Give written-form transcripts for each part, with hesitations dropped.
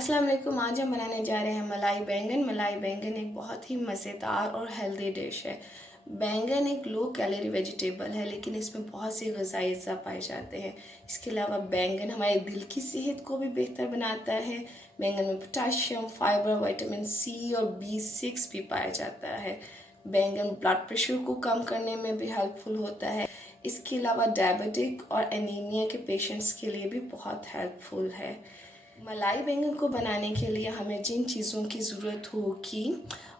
अस्सलाम वालेकुम। आज हम बनाने जा रहे हैं मलाई बैंगन। मलाई बैंगन एक बहुत ही मज़ेदार और हेल्दी डिश है। बैंगन एक लो कैलोरी वेजिटेबल है, लेकिन इसमें बहुत सी ग़िज़ाई अज्जा पाए जाते हैं। इसके अलावा बैंगन हमारे दिल की सेहत को भी बेहतर बनाता है। बैंगन में पोटाशियम, फाइबर, विटामिन सी और B6 भी पाया जाता है। बैंगन ब्लड प्रेशर को कम करने में भी हेल्पफुल होता है। इसके अलावा डायबिटिक और एनीमिया के पेशेंट्स के लिए भी बहुत हेल्पफुल है। मलाई बैंगन को बनाने के लिए हमें जिन चीज़ों की ज़रूरत होगी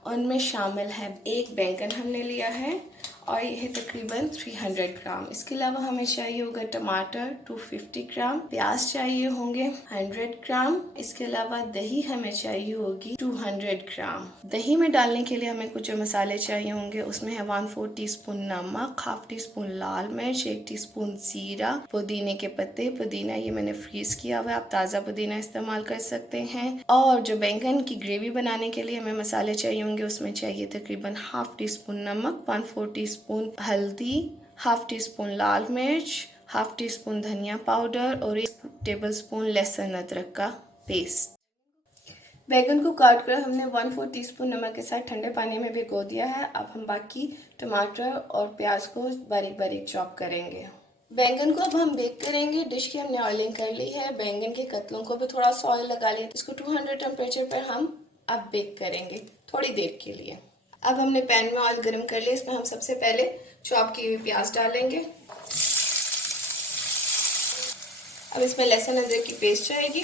उनमें शामिल है, एक बैंगन हमने लिया है और यह है तकरीबन 300 ग्राम। इसके अलावा हमें चाहिए होगा टमाटर 250 ग्राम, प्याज चाहिए होंगे 100 ग्राम। इसके अलावा दही हमें चाहिए होगी 200 ग्राम। दही में डालने के लिए हमें कुछ जो मसाले चाहिए होंगे उसमें है 1/4 टीस्पून नमक, हाफ टी स्पून लाल मिर्च, 1 टीस्पून जीरा, पुदीने के पत्ते। पुदीना ये मैंने फ्रीज किया हुआ है, आप ताज़ा पुदीना इस्तेमाल कर सकते हैं। और जो बैंगन की ग्रेवी बनाने के लिए हमें मसाले चाहिए होंगे उसमें चाहिए तकरीबन हाफ टी स्पून नमक, 1/4 टीस्पून हल्दी, हाफ टी स्पून लाल मिर्च, हाफ टी स्पून धनिया पाउडर और 1 टेबल स्पून लहसुन अदरक का पेस्ट। बैंगन को काट कर हमने 1/4 टीस्पून नमक के साथ ठंडे पानी में भिगो दिया है। अब हम बाकी टमाटर और प्याज को बारीक बारीक चॉप करेंगे। बैंगन को अब हम बेक करेंगे। डिश की हमने ऑयलिंग कर ली है। बैंगन के कतलों को भी थोड़ा सा ऑयल लगा लिया। इसको 200 टेम्परेचर पर हम अब बेक करेंगे थोड़ी देर के लिए। अब हमने पैन में ऑयल गर्म कर लिया। इसमें हम सबसे पहले चॉप की हुई प्याज डालेंगे। अब इसमें लहसुन अदरक की पेस्ट जाएगी।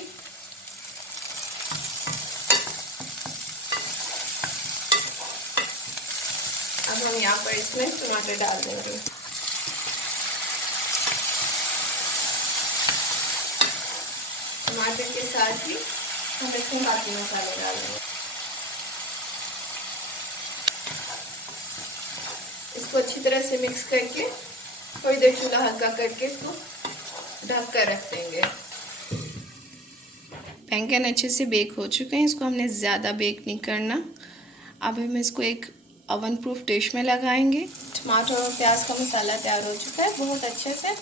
अब हम यहाँ पर इसमें टमाटर डाल देंगे। टमाटर के साथ ही हम इसमें बाकी मसाले डाल देंगे। इसको अच्छी तरह से मिक्स करके थोड़ी देर चूल्हा हल्का करके इसको ढक कर रख देंगे। बैंगन अच्छे से बेक हो चुके हैं। इसको हमने ज़्यादा बेक नहीं करना। अब हम इसको एक ओवन प्रूफ डिश में लगाएंगे। टमाटर और प्याज का मसाला तैयार हो चुका है बहुत अच्छे से।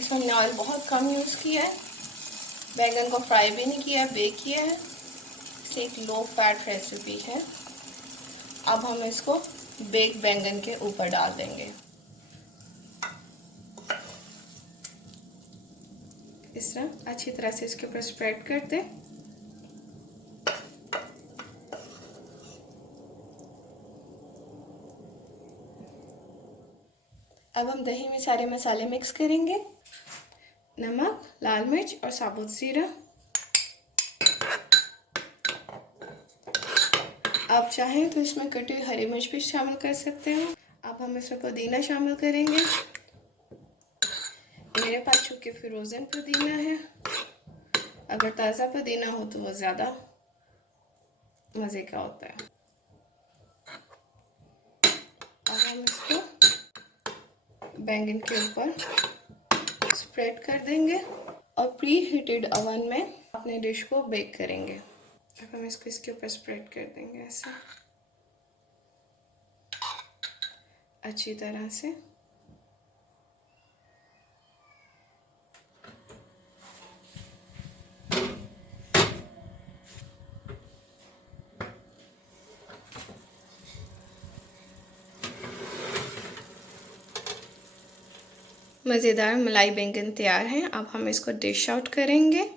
इसमें हमने ऑयल बहुत कम यूज़ किया है। बैंगन को फ्राई भी नहीं किया, बेक किया है। इसलिए एक लो फैट रेसिपी है। अब हम इसको बेक बैंगन के ऊपर डाल देंगे। इस तरह अच्छी तरह से इसके ऊपर स्प्रेड कर दें। अब हम दही में सारे मसाले मिक्स करेंगे। नमक, लाल मिर्च और साबुत जीरा। आप चाहें तो इसमें कटी हुई हरी मिर्च भी शामिल कर सकते हैं। अब हम इसमें पुदीना शामिल करेंगे। मेरे पास चूँकि फ्रोज़न पुदीना है, अगर ताज़ा पुदीना हो तो वो ज़्यादा मज़े का होता है। अब हम इसको बैंगन के ऊपर स्प्रेड कर देंगे और प्री हीटेड ओवन में अपने डिश को बेक करेंगे। अब हम इसको इसके ऊपर स्प्रेड कर देंगे ऐसे अच्छी तरह से। मज़ेदार मलाई बैंगन तैयार हैं। अब हम इसको डिश आउट करेंगे।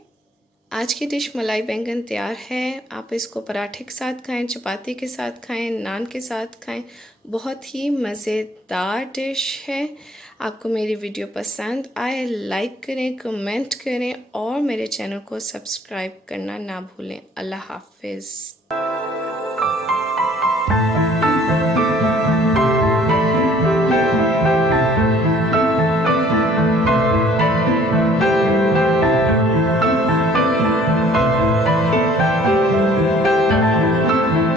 आज की डिश मलाई बैंगन तैयार है। आप इसको पराठे के साथ खाएं, चपाती के साथ खाएं, नान के साथ खाएं। बहुत ही मज़ेदार डिश है। आपको मेरी वीडियो पसंद आए लाइक करें, कमेंट करें और मेरे चैनल को सब्सक्राइब करना ना भूलें। अल्लाह हाफिज़।